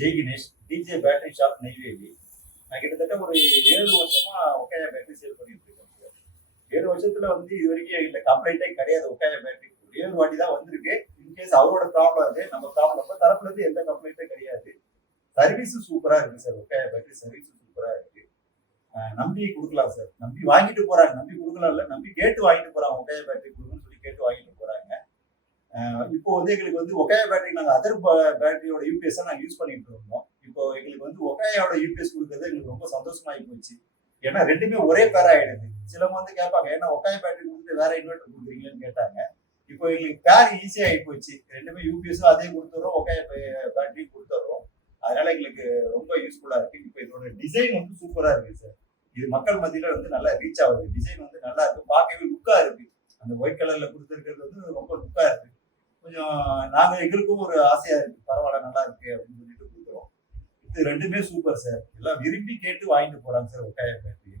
Jai Ganesh, DJ battery shop Neyveli. நான் கிட்டத்தட்ட ஒரு 7 வருஷமா ஒக்கையா பேட்டரி சேல் பண்ணிட்டு இருக்கேன் சார். 7 வருஷத்துல வந்து இது வரைக்கும் என்கிட்ட கம்ப்ளைண்டே கிடையாது. ஒக்கையா பேட்டரி ஒரே ஒரு வாட்டி தான் வந்திருக்கு. இன்கேஸ் அவரோட ப்ராப்ளம் அது, நம்ம ப்ராப்ளம் நம்ம தரப்புல இருந்து எந்த கம்ப்ளைண்ட்டும் கிடையாது. சர்வீஸும் சூப்பரா இருக்கு சார். ஒக்கையா பேட்டரி சர்வீஸும் சூப்பரா இருக்கு. நம்பி கொடுக்கலாம் சார். நம்பி வாங்கிட்டு போறாங்க. நம்பி கொடுக்கலாம் இல்ல, நம்பி கேட்டு வாங்கிட்டு போறாங்க. ஒக்கையா பேட்டரி கொடுங்கன்னு சொல்லி கேட்டு வாங்கிட்டு போறாங்க. இப்போ வந்து எங்களுக்கு வந்து ஒக்கையா பேட்டரி நாங்க அதர் பேட்டரியோட யூபிஎஸ் நாங்க யூஸ் பண்ணிட்டு இருந்தோம். இப்போ எங்களுக்கு வந்து ஒக்கையாவோட யூபிஎஸ் கொடுக்கறது எங்களுக்கு ரொம்ப சந்தோஷமாயி போச்சு. ஏன்னா ரெண்டுமே ஒரே பேர் ஆயிடுது. சிலவங்க வந்து கேட்பாங்க, ஏன்னா ஒக்கையா பேட்டரி கொடுத்து வேற இன்வெர்டர் கொடுக்குறீங்கன்னு கேட்டாங்க. இப்போ எங்களுக்கு பேர் ஈஸியா ஆகி போச்சு. ரெண்டுமே யூபிஎஸும் அதே கொடுத்துறோம், ஒக்கையா பேட்டரியும் கொடுத்துறோம். அதனால எங்களுக்கு ரொம்ப யூஸ்ஃபுல்லா இருக்கு. இப்போ இதோட டிசைன் வந்து சூப்பரா இருக்கு சார். இது மக்கள் மத்தியில வந்து நல்லா ரீச் ஆகுது. டிசைன் வந்து நல்லா இருக்கு, பார்க்கவே லுக்கா இருக்கு. அந்த ஒயிட் கலர்ல கொடுத்துருக்கிறது வந்து ரொம்ப லுக்கா இருக்கு. கொஞ்சம் நாங்க எங்களுக்கும் ஒரு ஆசையா இருக்கு, பரவாயில்ல நல்லா இருக்கு அப்படின்னு சொல்லிட்டு கொடுக்குறோம். இது ரெண்டுமே சூப்பர் சார். எல்லாம் விரும்பி கேட்டு வாங்கிட்டு போறாங்க சார் ஒக்கையா பேட்டரி.